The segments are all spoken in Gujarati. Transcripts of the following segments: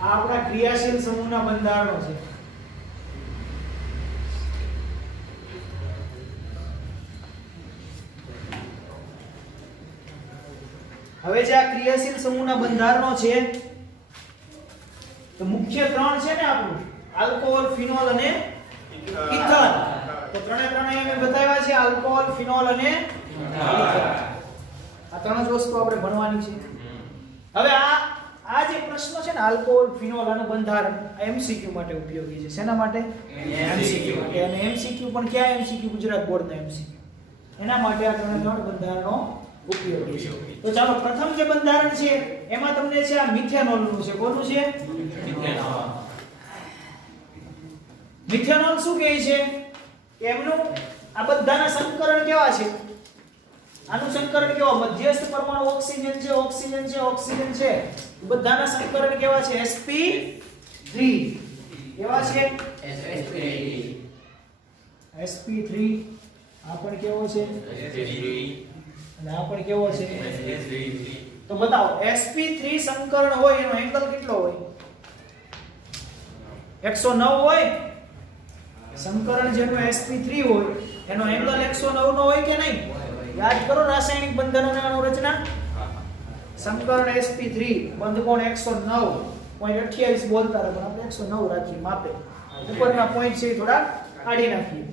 આ આપણા ક્રિયાશીલ સમૂહના બંધારણો છે. હવે જે આ ક્રિયાશીલ સમૂહના બંધારણો છે તો મુખ્ય ત્રણ છે ને આપણું આલ્કોહોલ, ફિનોલ અને ઇથર. તો ત્રણે ત્રણ અહીંયા મેં બતાવ્યા છે આલ્કોહોલ, ફિનોલ અને ઇથર. આ ત્રણ જ વસ્તુ આપણે ભણવાની છે. હવે આ જે પ્રશ્ન છે ને આલ્કોહોલ, ફિનોલ આનું બંધારણ એમસીક્યુ માટે ઉપયોગી છે. શેના માટે? એમસીક્યુ માટે. અને એમસીક્યુ પણ ક્યાં એમસીક્યુ? ગુજરાત બોર્ડના એમસીક્યુ. એના માટે આ ત્રણે ત્રણ બંધારણો ઉપયોગી છે. તો ચાલો પ્રથમ જે બંધારણ છે એમાં તમને છે આ મિથેનોલ નું છે. કોનું છે? મિથેનોલ. મિથેનોલ શું કહે છે કે એમનું આ બધાના સંકરણ કેવા છે? આનું સંકરણ કેવા? મધ્યસ્થ પરમાણુ ઓક્સિજન છે, ઓક્સિજન છે, ઓક્સિજન છે. બધાના સંકરણ કેવા છે? sp3. કેવા છે? sp3. આ પણ કેવો છે? sp3. અને આ પણ કેવો છે? sp3. તો બતાવો sp3 સંકરણ હોય એનો એંગલ કેટલો હોય? 109 હોય. સંકરણ જેનું sp3 હોય એનો એંગલ 109 નો હોય કે નહીં? યાદ કરો રાસાયણિક બંધારણની રચના. સંકરણ sp3 બંધકોણ 109.28 બોલતા રહે પણ આપણે 109 રાખીએ માપે. ઉપરના પોઈન્ટ છે થોડા કાઢી નાખીએ.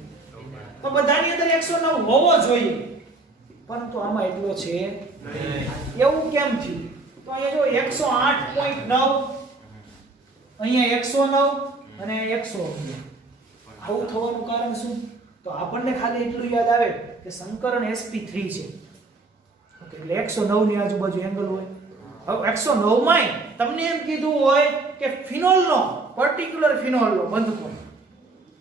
તો બધાની અંદર 109 હોવો જોઈએ પરંતુ આમાં એટલો છે નહીં. એવું કેમ થયું? તો અહીંયા જો 108.9, અહીંયા 109 અને 109. આવું થવાનું કારણ શું? તો આપણને ખાલી એટલું યાદ આવે કે સંકરણ sp3 છે. ઓકે, એટલે 109 ની આજુબાજુ એંગલ હોય. હવે 109 માં તમને એમ કીધું હોય કે ફિનોલનો પર્ટિક્યુલર ફિનોલનો બંધકોણ,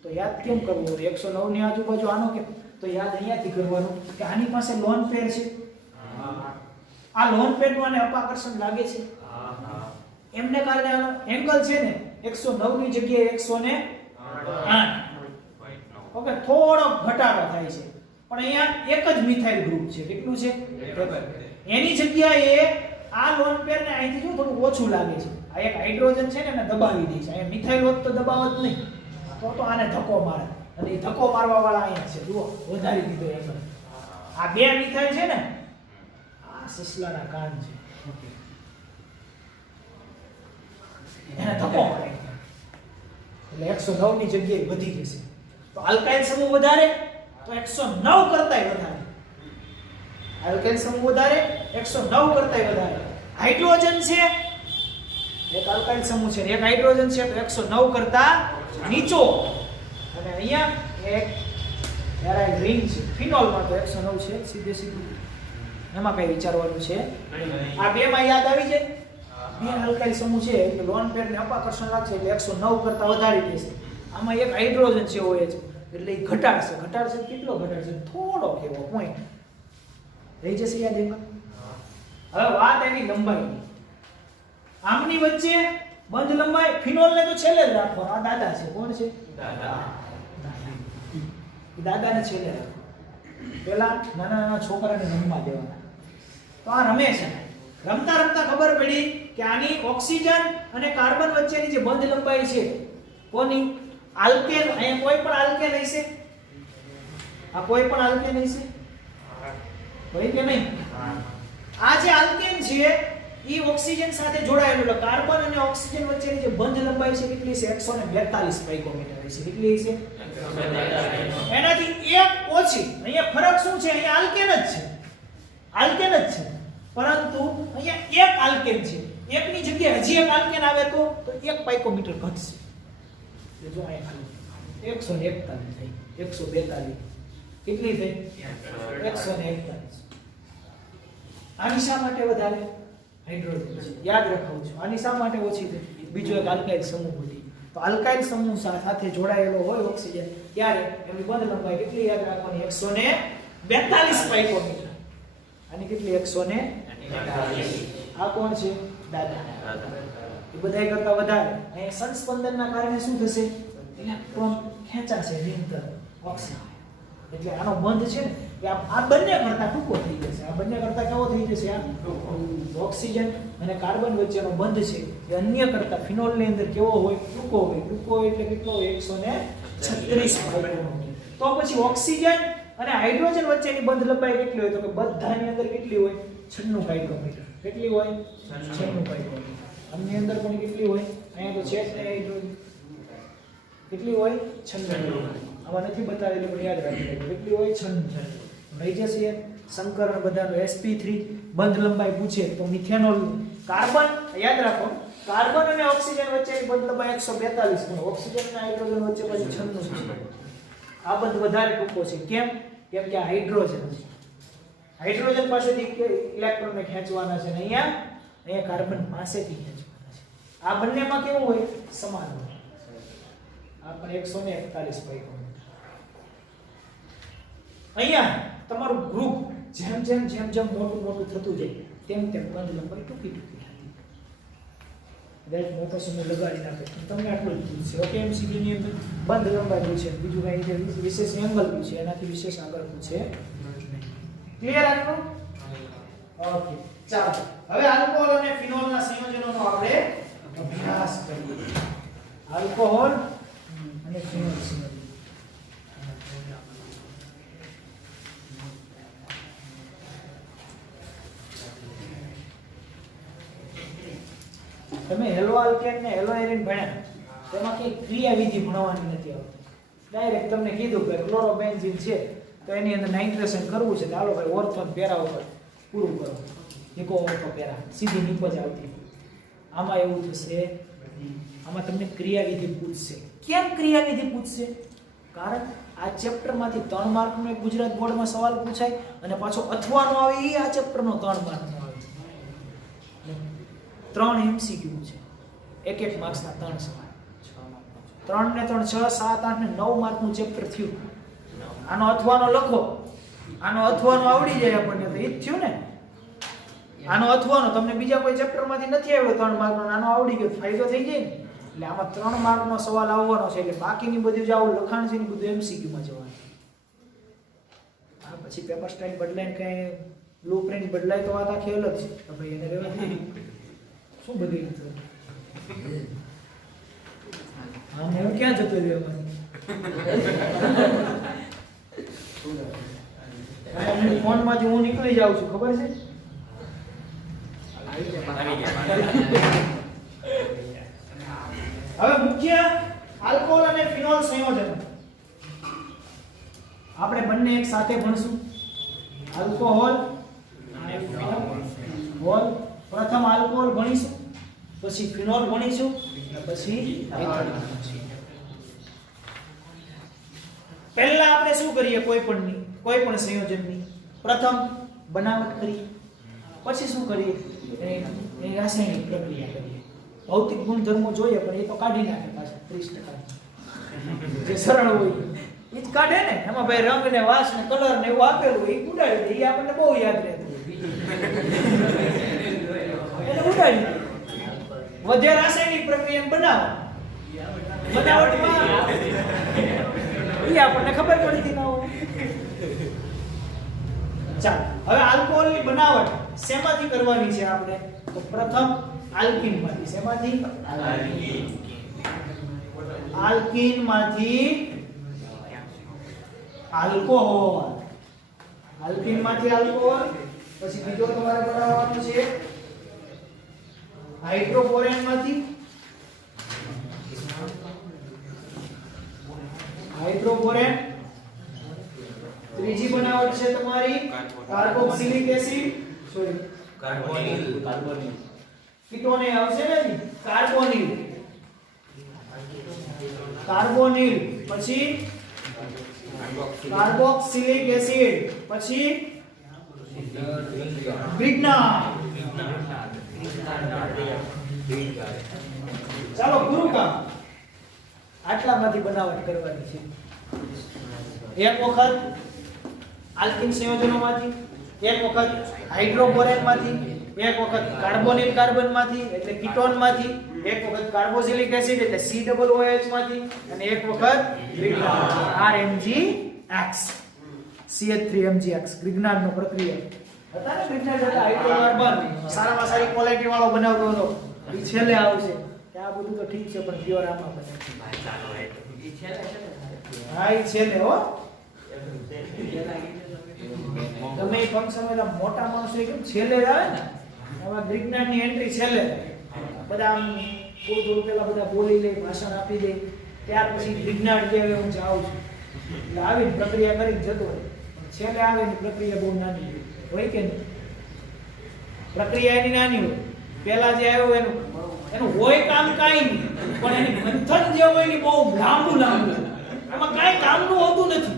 તો યાદ કેમ કરવું હોય? 109 ની આજુબાજુ આનો કે તો યાદ અહીંયાથી કરવાનું કે આની પાસે લોન પેર છે. આ લોન પેરનું આને અપાકર્ષણ લાગે છે. એમને કારણે આનો એંગલ છે ને 109 ની જગ્યાએ 108. ઓકે, થોડો ઘટાડો થાય છે પણ અહીંયા એક જ મિથાઇલ ગ્રુપ છે. કેટલું છે? એની જગ્યાએ આ લોન પેરને અહીંથી જો થોડું ઓછું લાગે છે. આ એક હાઇડ્રોજન છે ને એને દબાવી દે છે. અહીંયા મિથાઇલ હોત તો દબાવત નહીં, તો આને ધક્કો મારે અને એ ધક્કો મારવા વાળા અહીંયા છે. જુઓ વધારી દીધો એંગલ. આ બે મિથાઇલ છે ને આ સસલાના કાન છે. એને ધક્કો મારે એટલે 109 ની જગ્યાએ વધી જશે. તો આલ્કાઇલ સમૂહ વધારે તો 109 કરતાય વધારે. આલ્કાઇલ સમૂહ વધારે 109 કરતાય વધારે. હાઇડ્રોજન છે એક આલ્કાઇલ સમૂહ છે એક હાઇડ્રોજન છે તો 109 કરતા નીચો. અને અહીંયા એક એરાઇલ રિંગ છે. ફિનોલ માં તો 109 છે સીધે સીધું. એમાં કઈ વિચારવાનું છે? આ બે માં યાદ આવી જાય. બે આલ્કાઇલ સમૂહ છે એટલે લોન પેર ને અપાકર્ષણ લાગશે એટલે 109 કરતા વધારી દેશે. આમાં એક હાઇડ્રોજન છે OH એટલે એ ઘટાડશે. ઘટાડશે કેટલો ઘટાડશે? થોડો કેવો પોઈન્ટ રહી જશે યાદ એમાં. હવે વાત એની લંબાઈની. આમની વચ્ચે બંધ લંબાઈ ફિનોલ ને તો છેલ્લે જ રાખવાનો. આ દાદા છે. કોણ છે? દાદા. દાદાને છેલ્લે રાખો. પેલા નાના નાના છોકરાને રમવા દેવાના. તો આ રમે છે. રમતા રમતા ખબર પડી કે આની ઓક્સિજન અને કાર્બન વચ્ચેની જે બંધ લંબાઈ છે કોની? આલ્કેન. અહીંયા કોઈ પણ આલ્કેન હશે? આ કોઈ પણ આલ્કેન હશે? હોય કે નહીં? આ જે આલ્કેન છે ઈ ઓક્સિજન સાથે જોડાયેલું એટલે કાર્બન અને ઓક્સિજન વચ્ચેની જે બંધ લંબાઈ છે કેટલી છે? 142 પાઇકોમીટર છે. કેટલી છે? એનાથી એક ઓછી. અહીંયા ફરક શું છે? અહીંયા આલ્કેન જ છે. આલ્કેન જ છે પરંતુ અહીંયા એક આલ્કેન છે. એકની જગ્યાએ હજી એક આલ્કેન આવે તો 1 પાઇકોમીટર ઘટશે. જો અહીંયા 141 થઈ. 142 કેટલી થઈ? 141. આની શા માટે વધારે? હાઇડ્રોજન છે. યાદ રાખવું છે. આની શા માટે ઓછી થઈ? બીજો એક આલ્કાઇલ સમૂહ હતી. તો આલ્કાઇલ સમૂહ સાથે જોડાયેલો હોય ઓક્સિજન ત્યારે એની બંધ લંબાઈ કેટલી યાદ રાખવાની? 142 પાઇકોમીટર. આની કેટલી? 142. આ કોણ છે? દાદા. એ બધાય કરતા વધારે. અહીં સંસ્પંદનના કારણે શું થશે? ઇલેક્ટ્રોન ખેંચાશે રિંગ તરફ ઓક્સિજન. એટલે આનો બંધ છે ને કે આ બંને કરતા ટૂંકો થઈ જશે. આ બંને કરતા કેવો થઈ જશે? આ ઓક્સિજન અને કાર્બન વચ્ચેનો બંધ છે કે અન્ય કરતા ફિનોલ ની અંદર કેવો હોય? ટૂંકો હોય. ટૂંકો એટલે કેટલો હોય? 136 માઇક્રોન. તો પછી ઓક્સિજન અને હાઇડ્રોજન વચ્ચેની બંધ લંબાઈ કેટલી હોય? તો કે બધાની અંદર કેટલી હોય? 96 માઇક્રોમીટર. કેટલી હોય? 96 માઇક્રોમીટર. આની અંદર પણ કેટલી હોય? અહીંયા તો છે જ નહીં હાઇડ્રોજન. કેટલી હોય? 96. આમાં નથી બતાવેલું પણ યાદ રાખી લેજો. કેટલી હોય? 96. રહી જશે. સંકરણ બધાનો sp3 બંધ લંબાઈ પૂછે તો મિથેનોલ કાર્બન યાદ રાખો. કાર્બન અને ઓક્સિજન વચ્ચેની બંધ લંબાઈ 142 પણ ઓક્સિજન અને હાઇડ્રોજન વચ્ચે પછી 96 છે. આ બંધ વધારે ટૂંકો છે. કેમ? કેમ કે આ હાઇડ્રોજન છે. હાઇડ્રોજન પાસેથી ઇલેક્ટ્રોનને ખેંચવાના છે અને અહીંયા કાર્બન પાસેથી ખેંચવાના છે. આ બંનેમાં કેવું હોય? સમાન હોય. આ પણ 141 માઇક્રોન. અહીંયા તમારું ગ્રુપ જેમ જેમ મોટું થતું જાય તેમ બંધ લંબાઈ ટૂંકી થતી. દરેક મોટો સમય લગાડી નાખે તમને આટલું જ પૂછશે. ઓકે, એમસીક્યુ ની અંદર બંધ લંબાઈ પૂછે, બીજું કઈ વિશેષ એંગલ પૂછે, એનાથી વિશેષ આગળ પૂછે. ક્લિયર આટલું? ઓકે, ચાલો હવે આલ્કોહોલ અને ફિનોલના સંયોજનોનો આપણે અભ્યાસ કરીએ. આલ્કોહોલ અને ફિનોલ સંયોજન. તમે હેલો આલ્કેન ને હેલો એરિન ભણ્યા, તેમાં કઈ ક્રિયાવિધિ ભણવાની નથી આવતી. ડાયરેક્ટ તમને કીધું કે ક્લોરોબેન્ઝીન છે તો એની અંદર નાઇટ્રેશન કરવું છે, ચાલો ભાઈ ઓર્થોન પેરા ઉપર પૂરું કરો, નિકો ઓર્થો પેરા, સીધી નિપજ આવતી. આમાં એવું થશે, આમાં તમને ક્રિયાવિધિ પૂછશે. કેમ ક્રિયાવિધિ પૂછશે? કારણ આ ચેપ્ટરમાંથી 3 માર્કનો એક ગુજરાત બોર્ડમાં સવાલ પૂછાય અને પાછો અથવાનો આવે એ આ ચેપ્ટરનો 3 માર્કનો આવે. 3 MCQ છે, એક માર્ક્સના 3 સવાલ. 3 ને 3 6 7 8 ને 9 માર્કનું ચેપ્ટર થયું. આનો અથવાનો લખો, આનો અથવાનો આવડી જાય આપણને તો ઈ જ થયું ને. આનો અથવાનો તમને બીજા કોઈ ચેપ્ટરમાંથી નથી આવ્યો 3 માર્કનો, આનો આવડી ગયો, ફાયદો થઈ જાય ને. એટલે આમાં 3 માર્કનો સવાલ આવવાનો છે. એટલે બાકીની બધી જે આવું લખાણ છે ને બધું MCQ માં જવાનું. આ પછી પેપર સ્ટાઇલ બદલાય ને કઈ બ્લુપ્રિન્ટ બદલાય તો વાત આખી અલગ છે. તો ભાઈ એને રહેવા દે. શું બદલી લીધું? હા, હું ક્યાં જતો રહ્યો? ફોન માંથી હું નીકળી જાઉં છું, ખબર છે? હવે મુખ્ય આલ્કોહોલ અને ફિનોલ સંયોજન આપણે બંને એક સાથે ભણશું. આલ્કોહોલ અને ફિનોલ. પ્રથમ આલ્કોહોલ ભણીશું, પછી ફિનોલ ભણીશું અને પછી એથેનોલ ભણીશું. પહેલા આપણે શું કરીએ? કોઈ પણ સંયોજનની પ્રથમ બનાવટ કરીએ, પછી શું કરીએ? એની રાસાયણિક પ્રક્રિયા કરીએ. ભૌતિક ગુણધર્મો જોઈએ પણ એ તો કાઢી નાખે પાછા 30%. જે સરળ હોય એ જ કાઢે ને. એમાં ભાઈ રંગ ને વાસ ને કલર ને એવું આપેલું હોય એ ઉડાડી દે. એ આપણને બહુ યાદ રહેતું એને ઉડાડી દે. વધે રાસાયણિક પ્રક્રિયા બનાવો, બનાવટમાં એ આપણને ખબર પડી હતી ના હોય. ચાલો હવે આલ્કોહોલની બનાવટ શેમાંથી કરવાની છે આપણે? તો પ્રથમ આલ્કીનમાંથી. શેમાંથી? આલ્કીનમાંથી આલ્કોહોલ. આલ્કીનમાંથી આલ્કોહોલ. પછી બીજો તમારે બનાવવાનો છે હાઇડ્રોબોરેનમાંથી. હાઇડ્રોબોરેન. ત્રીજી બનાવટ છે તમારી કાર્બોક્સિલિક એસિડ, સોરી કાર્બોનિલ. કીટોને આવશે ને કાર્બોનિલ. કાર્બોનિલ પછી કાર્બોક્સિલિક એસિડ, પછી ગ્લિગ્નાન. ચાલો પૂરું કામ. આટલામાંથી બનાવટ કરવાની છે. એક વખત આલ્કીન સંયોજનોમાંથી, એક વખત હાઇડ્રોબોરેનમાંથી, એક વખત કાર્બોનિલ કાર્બનમાંથી એટલે કીટોનમાંથી, એક વખત કાર્બોક્સિલિક એસિડ એટલે COOH માંથી અને એક વખત RMgX CH3MgX ગ્લિગ્નાનનો પ્રક્રિયા હતા ને. ગ્લિગ્નાન એટલે હાઇડ્રોકાર્બન સારામાં સારી ક્વોલિટી વાળો બનાવતો હતો. ઈ છેલ્લે આવશે કે આ બધું તો ઠીક છે પણ પ્યોર આમાં બને હા ઈ છેલ્લે હો તમે એ ફંક્શન માં મોટા માણસો કેમ છેલ્લે આવે ને આમાં વિજ્ઞાનની એન્ટ્રી છેલ્લે બધા આમ થોડું પેલા બધા બોલી લે ભાષણ આપી દે ત્યાર પછી વિજ્ઞાન કે હું જાઉં છું એટલે આવી પ્રક્રિયા કરી જતો હોય છેલ્લે આવે ની પ્રક્રિયા બહુ નાની હોય કે નહીં પ્રક્રિયા એની નાની હોય પેલા જે આવ્યો એનું હોય કામ કાઈ નહીં પણ એની મંથન જે હોય ને બહુ લાંબુ એમાં કાઈ કામનું હોતું નથી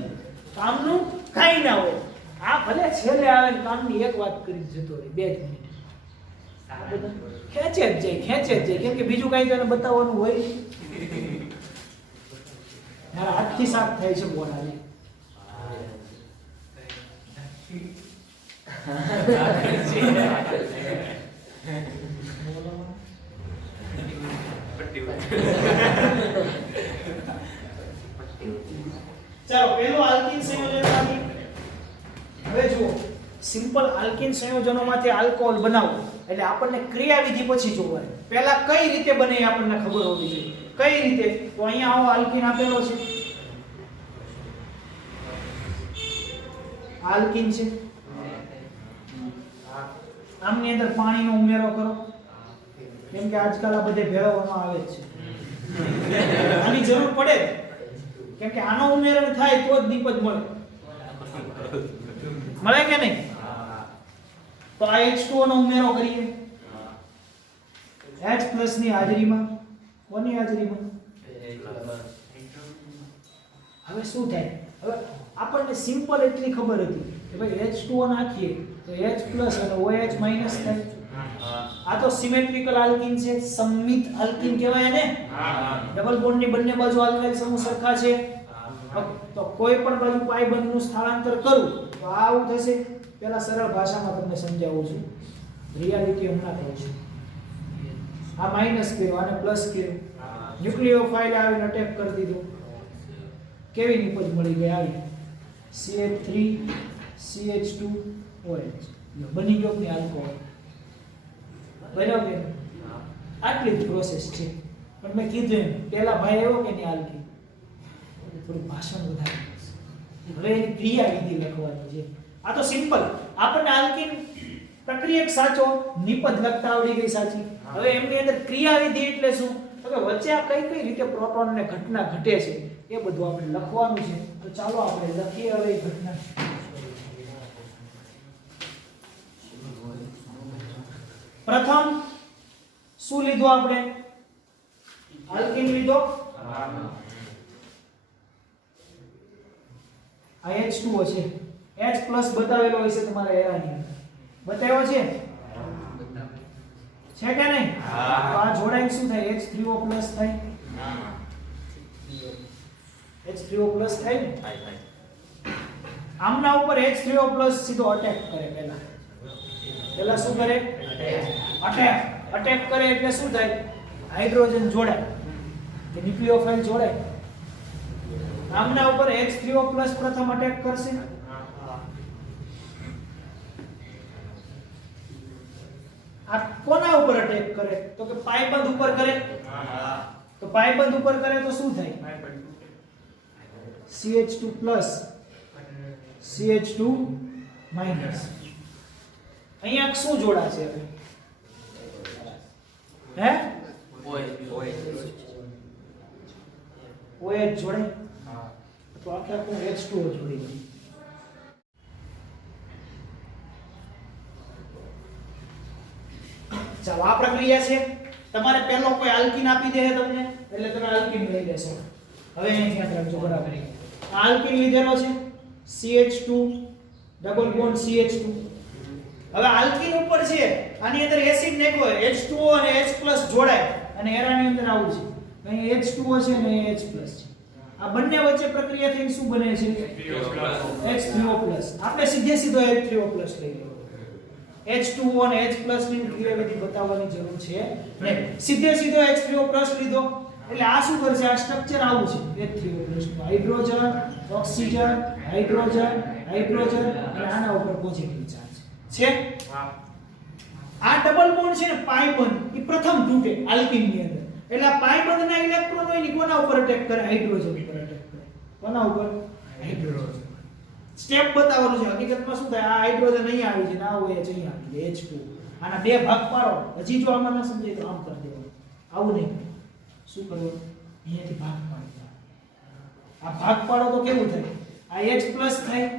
કામનું કાઈ ના હોય આ ભલે છેલ્લે આવે ને કામની એક વાત કરી જતો હોય 2 મિનિટ આ બધા ખેંચે જ જાય કેમ કે બીજું કાઈ તો એને બતાવવાનું હોય મારા હાથથી સાફ થાય છે બોલાને ચાલો પહેલો આલ્કીન સંયોજનમાંથી હવે જુઓ સિમ્પલ આલ્કીન સંયોજનોમાંથી આલ્કોહોલ બનાવો એટલે આપણને ક્રિયાવિધિ પછી જોવાની પહેલા કઈ રીતે બને એ આપણને ખબર હોવી જોઈએ કઈ રીતે તો અહીંયા આવો આલ્કીન આપેલો છે આલ્કીન છે આમની અંદર પાણીનો ઉમેરો કરો કેમ કે આજકાલ આ બધે ભેળવવામાં આવે છે આની જરૂર પડે કેમ કે આનો ઉમેરો થાય તો જ નિપજ મળે કે નહીં તો આ H2O નો ઉમેરો કરીએ H+ ની હાજરીમાં કોની હાજરીમાં હવે શું થાય હવે આપણને સિમ્પલ એટલી ખબર હતી કે ભાઈ H2O નાખીએ તો H+ અને OH- થાય આ તો સિમેટ્રિકલ આલ્કીન છે સમમિત આલ્કીન કહેવાય ને ડબલ બોન્ડ ની બંને બાજુ આલ્કાઇલ સમૂહ સરખા છે તો કોઈ પણ બાજુ પાઈ બંધનું સ્થળાંતર કરું તો આવું થશે પહેલા સરળ ભાષામાં તમને સમજાવું છું રિયાલિટી હમણાં કહું છું આ માઈનસ કર્યો અને પ્લસ કર્યો ન્યુક્લિયોફાઇલ આવીને અટેક કરી દીધો કેવી નિપજ મળી ગઈ આવી CH3 CH2 OH બની ગયો કે આલ્કોહોલ બરાબર આટલી જ પ્રોસેસ છે પણ મેં કીધું એમ પહેલા ભાઈ એવો કે નહીં આલ્કીન થોડું ભાષણ વધારે હવે એની ક્રિયાવિધિ લખવાની છે આ તો સિમ્પલ આપણને આલ્કીન પ્રક્રિયક સાચો નિપજ લખતા આવડી ગઈ સાચી હવે એમની અંદર ક્રિયાવિધિ એટલે શું તો કે વચ્ચે આ કઈ રીતે પ્રોટોન ને ઘટના ઘટે છે એ બધું આપણે લખવાનું છે તો ચાલો આપણે લખીએ હવે એ ઘટના પ્રથમ શું લીધું આપણે આલ્કીન લીધો આ H2O છે H+ બતાવેલો હશે તમારા એરાની બતાવ્યો છે કે નહીં તો આ જોડાઈને શું થાય H3O+ થાય H3O+ થાય ને આમના ઉપર H3O+ સીધો અટેક કરે પહેલા શું કરે અટેક કરે એટલે શું થાય હાઇડ્રોજન જોડાય કે ન્યુક્લિયોફાઇલ જોડાય આમના ઉપર H3O+ પ્રથમ અટેક કરશે આ કોના ઉપર અટેક કરે તો કે પાઇબંધ ઉપર કરે તો પાઇબંધ ઉપર કરે તો શું થાય CH2+ CH2- અહીંયા શું જોડાશે હવે હે OH જોડે તો આખું H2O જોડી દે ચાલો આ પ્રક્રિયા છે તમારે પહેલો કોઈ આલ્કીન આપી દે તમને એટલે તમે આલ્કીન લઈ લેશો હવે અહીં ધ્યાન રાખજો બરાબર આ આલ્કીન લીધેલો છે CH2 ડબલ બોન્ડ CH2 હવે આલ્કીન ઉપર છે આની અંદર એસિડ નાખ્યો H2O અને H+ જોડાય અને એરાની અંદર આવું છે અહીં H2O છે અને H+ છે આ બંને વચ્ચે પ્રક્રિયા થઈને શું બને છે H3O+ આપણે સીધો H3O+ લઈ લઈએ H2O અને H+ ની ક્રિયાવિધિ બતાવવાની જરૂર છે નહીં સીધો H3O+ લીધો એટલે આ શું કરશે આ સ્ટ્રક્ચર આવું છે H3O+ નું હાઇડ્રોજન ઓક્સિજન હાઇડ્રોજન અને આના ઉપર પોઝિટિવ ચાર્જ છે આ ડબલ બોન્ડ છે ને પાઈ બંધ એ પ્રથમ તૂટે આલ્કીન ની અંદર. એટલે આ પાઈ બંધના ઇલેક્ટ્રોન હોય ની કોના ઉપર અટેક કરે? હાઇડ્રોજન ઉપર અટેક કરે. કોના ઉપર? હાઇડ્રોજન. સ્ટેપ બતાવવાનું છે. હકીકતમાં શું થાય? આ હાઇડ્રોજન અહીં આવી છે, ના હોય અહીં આવી છે H2. આના બે ભાગ પાડો. હજી જો આમાં ના સમજાય તો આમ કરી દેવાનું. આવું નહીં. શું કરવું? અહીંયાથી ભાગ પાડો. આ ભાગ પાડો તો કેવું થાય? આ H+ થાય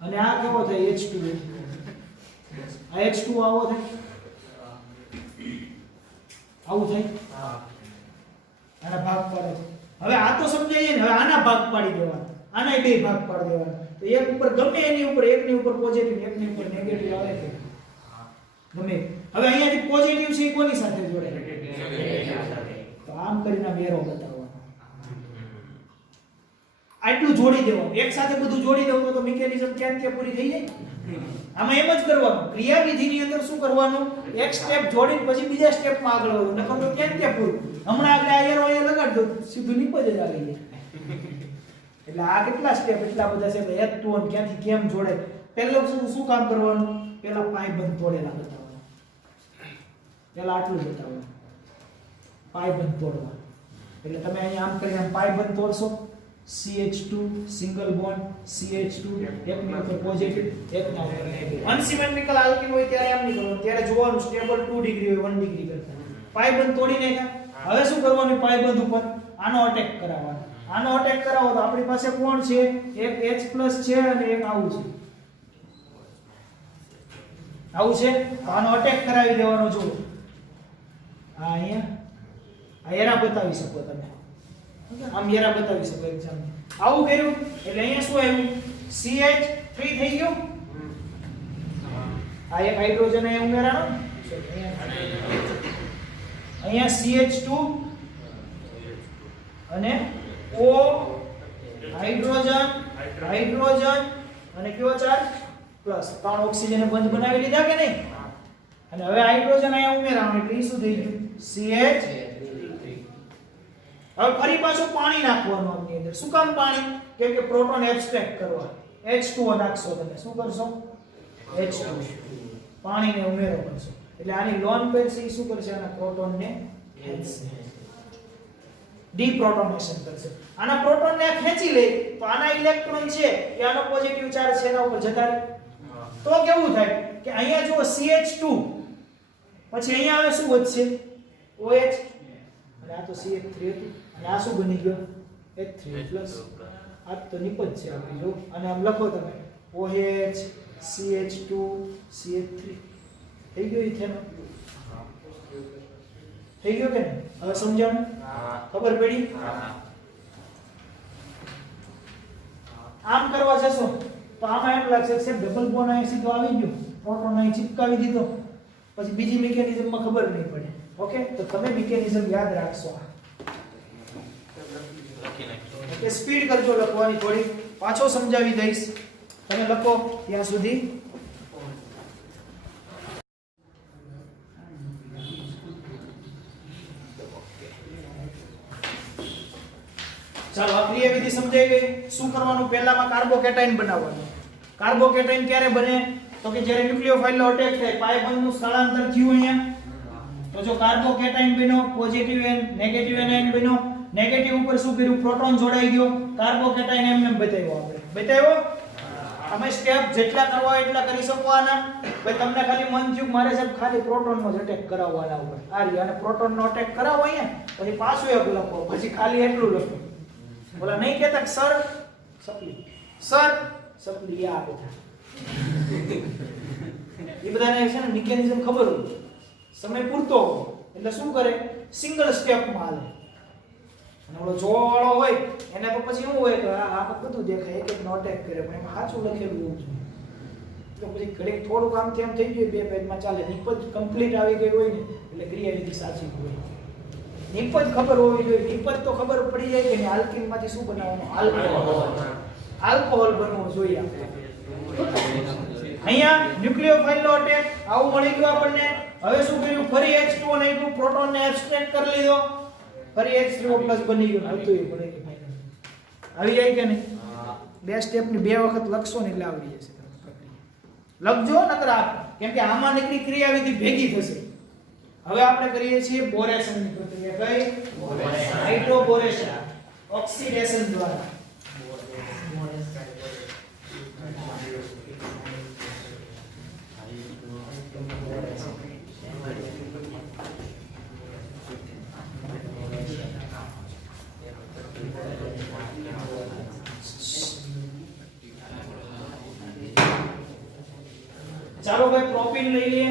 અને આ કેવો થાય? H2. આ H2 આવો થાય. આવું થાય. આના ભાગ પાડો. હવે આ તો સમજાય ને. હવે આના ભાગ પાડી દેવાના. આના બે ભાગ પાડી દેવાના. તો એક ઉપર ગમે એની ઉપર, એકની ઉપર પોઝિટિવ, એકની ઉપર નેગેટિવ આવે છે. ગમે. હવે અહીંયાથી પોઝિટિવ છે એ કોની સાથે જોડે? તો આમ કરીને વેરો બતાવવાનો. આટલું જોડી દેવાનું. એક સાથે બધું જોડી દેવું તો મિકેનિઝમ ક્યાં ક્યાં પૂરી થઈ જાય. આમાં એમ જ કરવાનું. ક્રિયાવિધિની અંદર શું કરવાનું? એક સ્ટેપ જોડીને પછી બીજા સ્ટેપમાં આગળ વધવું. નકર તો ક્યાં ક્યાં પૂરું. હમણાં આપણે આ એરો અહીંયા લગાડ દો સીધું નીપજ જ આવી જાય. એટલે આ કેટલા સ્ટેપ? એટલા બધા છે. એક તો ક્યાંથી કેમ જોડે? પહેલું શું કામ કરવાનું? પહેલા પાઈ બંધ તોડેલા બતાવવાનું. પહેલા આટલું બતાવવાનું. પાઈ બંધ તોડવા. એટલે તમે અહીંયા આમ કરીને પાઈ બંધ તોડશો. CH2 સિંગલ બોન્ડ, CH2 એકની ઉપર પોઝિટિવ, એકના ઉપર નેગેટિવ. અનસિમેટ્રિકલ આલ્કીન હોય ત્યારે એમ નહીં કરવાનું. ત્યારે જોવાનું સ્ટેબલ 2 ડિગ્રી હોય 1 ડિગ્રી કરતા. પાઈ બંધ તોડી નાખ્યા. હવે શું કરવાનું? પાઈ બંધ ઉપર આનો અટેક કરાવવાનો. આનો અટેક કરાવો તો આપણી પાસે કોણ છે? એક H+ છે અને એક આવું છે. આવું છે. આનો અટેક કરાવી દેવાનો. જો આ અહીંયા આ એરા બતાવી શકો તમે. આમ એરા બતાવી શકો એક્ઝામ. આવું કર્યું એટલે અહીંયા શું આવ્યું? CH3 થઈ ગયું. આ એક હાઇડ્રોજન અહીંયા ઉમેરાનો. અહીંયા CH2 અને O હાઇડ્રોજન અને કયો ચાર્જ? પ્લસ. ત્રણ ઓક્સિજન બંધ બનાવી લીધા કે નહીં? અને હવે હાઇડ્રોજન અહીંયા ઉમેરાવાનું એટલે શું થઈ ગયું? CH3. હવે ફરી પાછું પાણી નાખવાનું આની અંદર. શું કામ પાણી? કેમ કે પ્રોટોન એબ્સ્ટ્રેક્ટ કરવા. H2O નાખશો તમે. શું કરશો? H2. પાણીને ઉમેરો કરશો. એટલે આની લોન પેર છે શું કરશે? આના પ્રોટોનને ખેંચશે. ડીપ્રોટોનેશન કરશે. આના પ્રોટોનને ખેંચી લે તો આના ઇલેક્ટ્રોન છે એ આનો પોઝિટિવ ચાર્જ છે એના ઉપર જતા રહે. તો કેવું થાય કે અહીંયા જો CH2 પછી અહીંયા આવે શું વધશે? OH અને આ તો CH3 હતું. અને આ શું બની ગયો? H3+. આ તો નિપજ છે આપણી જો. અને આમ લખો તમે OH CH2 CH3 થઈ ગયું. ઇથેનોલ થઈ ગયો કે નહીં? હવે સમજાણું? ખબર પડી? આમ કરવા જશો તો આમાં એમ લાગશે કે ડબલ બોન્ડ અહીં સીધો આવી ગયો, પ્રોટોન અહીં ચિપકાવી દીધો, પછી બીજી મિકેનિઝમમાં ખબર નહીં પડે. ઓકે, તો તમે મિકેનિઝમ યાદ રાખશો. ઓકે, સ્પીડ કરજો લખવાની થોડી. પાછો સમજાવી દઈશ. તમે લખો ત્યાં સુધી. ચાલો, આ ક્રિયાવિધિ સમજાઈ ગઈ. શું કરવાનું? પહેલામાં કાર્બોકેટાઇન બનાવવાનું. કાર્બોકેટાઇન ક્યારે બને? તો કે જ્યારે ન્યુક્લિયોફાઇલ નો અટેક થાય, પાઈ બંધનું સ્થળાંતર થયું અહીંયા, તો જો કાર્બોકેટાઇન બન્યો, પોઝિટિવ એન નેગેટિવ એન બન્યો. નેગેટિવ ઉપર શું કર્યું? પ્રોટોન જોડાઈ ગયો. કાર્બોકેટાઇન એમને બતાવ્યો આપણે. બતાવ્યો? તમે સ્ટેપ જેટલા કરવા હોય એટલા કરી શકો આના. ભાઈ તમને ખાલી મન થયું મારે સાહેબ ખાલી પ્રોટોનનો જ અટેક કરાવવાના ઉપર. આ રી અને પ્રોટોનનો અટેક કરાવો અહીંયા, પછી પાછું એક લખો, પછી ખાલી એટલું લખો. બોલા નહીં કહેતા કે સર સપ્લી આ બધા એ બધાને છે ને મિકેનિઝમ ખબર હોય, સમય પૂરતો એટલે શું કરે? સિંગલ સ્ટેપમાં હાલે. અને ઓલો જોવાળો હોય એને તો પછી શું હોય કે આ બધું દેખાય, એક નો અટેક કરે, પણ એમાં સાચું લખેલું હોવું જોઈએ. તો પછી ઘડીક થોડુંક આમ તેમ થઈ ગયું, બે પેજમાં ચાલે. નિપજ કમ્પ્લીટ આવી ગઈ હોય ને એટલે ક્રિયાવિધિ સાચી હોય. નિપજ ખબર હોવી જોઈએ. નિપજ તો ખબર પડી જાય કે આલ્કીન માંથી શું બનાવવાનું? આલ્કોહોલ બનવું જોઈએ. અહીંયા ન્યુક્લિયોફાઇલ નો અટેક આવું મળી ગયું આપણને. હવે શું કર્યું? ફરી H2O નાખ્યું, પ્રોટોન ને એબ્સ્ટ્રેક્ટ કરી લીધો, ફરી H3O+ બની ગયું. હતું એ બની ગયું. આવી જાય કે નહીં? બે સ્ટેપ ની બે વખત લખશો ને એટલે આવડી જશે. લખજો નકર આપ, કેમ કે આમાં નીકળી ક્રિયાવિધિ ભેગી થશે. હવે આપણે કરીએ છીએ બોરેશનની પ્રક્રિયા. કઈ? બોરેશન. હાઇડ્રોબોરેશન ઓક્સિડેશન દ્વારા. ચાલો ભાઈ પ્રોપીન લઈ લઈએ.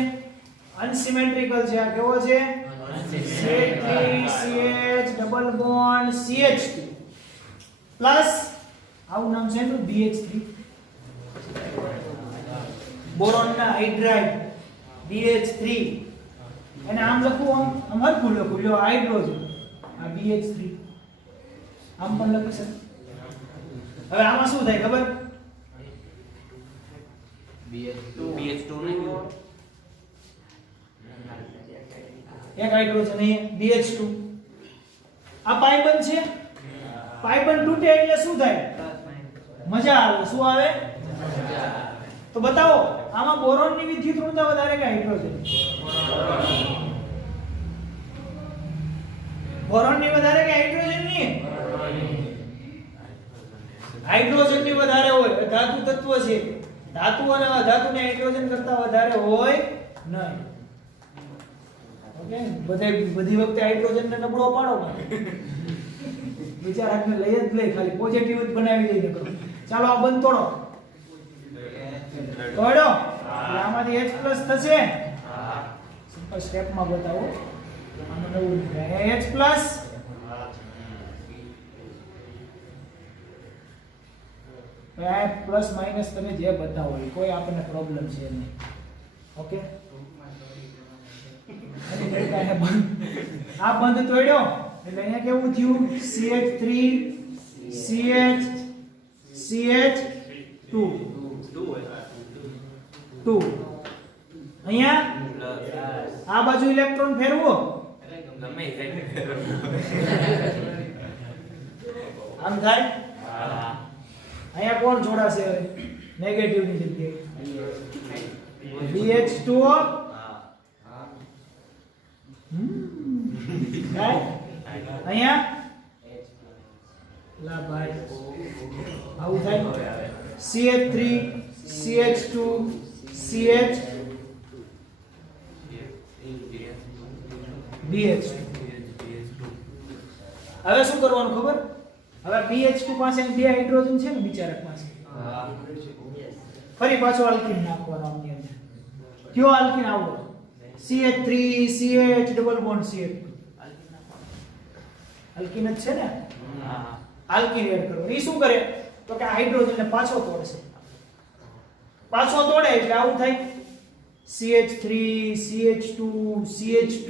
અનસિમેટ્રિકલ છે. આ કેવો છે? C3CH double bond CH2 plus આવું નામ છે એનું BH3. બોરોન ના હાઇડ્રાઇડ BH3. એને આમ લખું, આમ હરખું લખું. લ્યો હાઇડ્રોજન, આ BH3 આમ પણ લખી શકે. હવે આમાં શું થાય ખબર? BH2 નહીં, એક હાઇડ્રોજન અહીં BH2. આ પાઈ બંધ છે. પાઈ બંધ તૂટે એટલે શું થાય? મજા આવે. શું આવે? તો બતાવો આમાં બોરોન ની વિદ્યુતઋણતા વધારે કે હાઇડ્રોજન? બોરોન ની વધારે કે હાઇડ્રોજન ની? હાઇડ્રોજન ની વધારે હોય. ધાતુ તત્વ છે. ધાતુ અને અધાતુને હાઇડ્રોજન કરતા વધારે હોય નહીં. ઓકે, બધી વખતે હાઇડ્રોજન ને નબળો પાડો ને. વિચાર આજને લઈ જ લે, ખાલી પોઝિટિવ જ બનાવી દઈને કરો. ચાલો આ બંધ તોડો. તોડો. આમાંથી H+ થશે. સિમ્પલ સ્ટેપ માં બતાવો. આમાં નવું H+. પ્લસ માઇનસ તમે જે બતાવો એ કોઈ આપણને પ્રોબ્લેમ છે નહીં. ઓકે, આ બંધ તોડ્યો એટલે અહીંયા કેવું થયું? CH3 CH2 2. અહીંયા આ બાજુ ઇલેક્ટ્રોન ફેરવો, ગમે તે આમ થાય. અહીંયા કોણ જોડાશે હવે? નેગેટિવ ની જગ્યાએ BH2O. અહીંયા લા ભાઈ આવું થાય. CH3 CH2 CH BH2. હવે શું કરવાનું ખબર? હવે BH2 પાસે બે હાઇડ્રોજન છે ને બિચારા પાસે. ફરી પાછો આલ્કીન નાખવાનો આની અંદર. કયો આલ્કીન આવો? CH3 CH double bond CH2. Alkene જ છે ને? આલ્કીન એડ કરો. એ શું કરે? તો કે હાઇડ્રોજન ને પાછો તોડશે. પાછો તોડે એટલે આવું થાય. CH3 CH2 CH2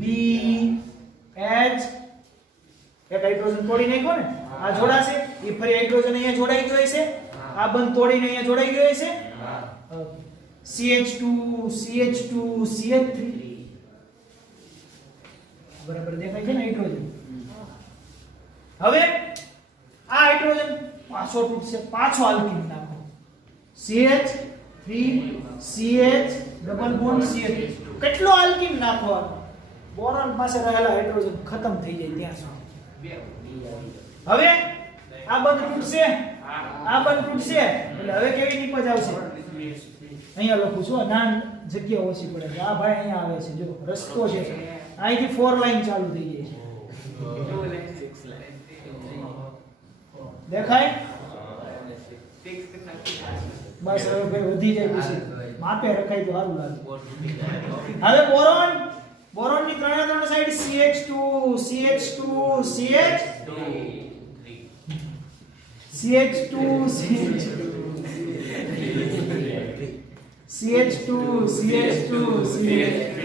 BH. એક હાઇડ્રોજન તોડી નાખ્યો ને, આ જોડાશે. એ ફરી હાઇડ્રોજન અહીંયા જોડાઈ ગયો છે. આ બંધ તોડીને અહીંયા જોડાઈ ગયો છે. CH2 CH2 CH3. બરાબર દેખાય છે ને હાઇડ્રોજન? હવે આ હાઇડ્રોજન પાછો તૂટશે. પાછો આલ્કીન નાખો. CH3 CH double bond CH. કેટલો આલ્કીન નાખવાનો? બોરોન પાસે રહેલા હાઇડ્રોજન ખતમ થઈ જાય ત્યાં સુધી. હવે આ બંધ તૂટશે. આ બંધ તૂટશે એટલે હવે કેવી નિપજ આવશે? અહીંયા લખું છું. નાન જગ્યા ઓછી પડે છે. આ ભાઈ અહીંયા આવે છે. જો રસ્તો છે, અહીંથી 4 લાઈન ચાલુ થઈ જાય છે. દેખાય? બસ હવે ભાઈ વધી જાય પછી માપે રખાય તો સારું લાગે. હવે બોરોન ની ત્રણ side CH2 CH2 CH2 CH2 CH2 CH2 CH3.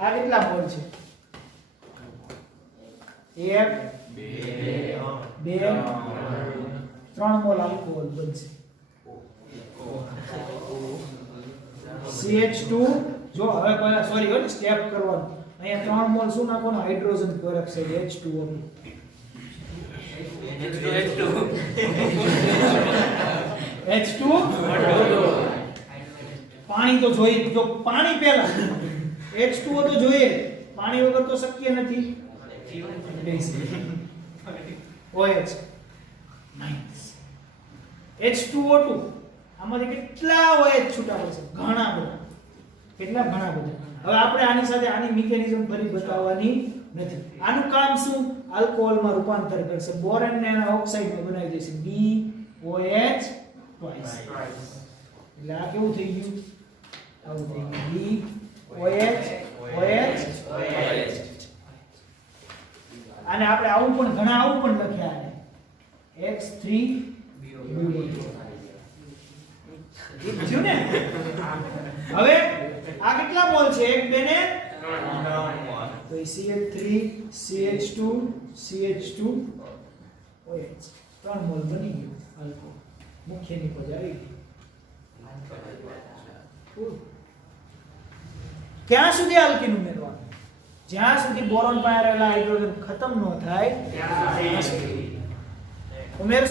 આ કેટલા મોલ છે? 1 2 3 મોલ આલ્કોહોલ બનશે. CH2 જો હવે પહેલા સોરી હો સ્ટેપ કરવાનું. અહીંયા 3 મોલ શું નાખવાનું? Hydrogen peroxide H2O. H2 પાણી તો જોઈએ જો પાણી પહેલા H2O તો જોઈએ પાણી વગર તો શક્ય નથી OH નાઇસ H2O2 આમાંથી કેટલા OH છૂટા પડશે ઘણા બધા કેટલા ઘણા બધા હવે આપણે આની સાથે આની મિકેનિઝમ ફરી બતાવવાની નથી આનું કામ શું આલ્કોહોલમાં રૂપાંતર કરશે બોરેન ને ઓક્સાઇડમાં બનાવી દેશે BOH twice એટલે આ કેવું થઈ ગયું આવું થઈ ગયું BOH અને આપણે આવું પણ ઘણા આવું પણ લખ્યા છે X3 થયું ને હવે આ કેટલા મોલ છે 1 2 ને 3 તો CH3 CH2 CH2 OH 3 mall બની ગયું આલ્કોહોલ મુખ્ય નિપજ આવી ગઈ ક્યાં સુધી આલ્કીન ઉમેરવાનું જ્યાં સુધી બોરોન પાસે રહેલા હાઇડ્રોજન ખતમ ન થાય ત્યાં સુધી ઉમેરશો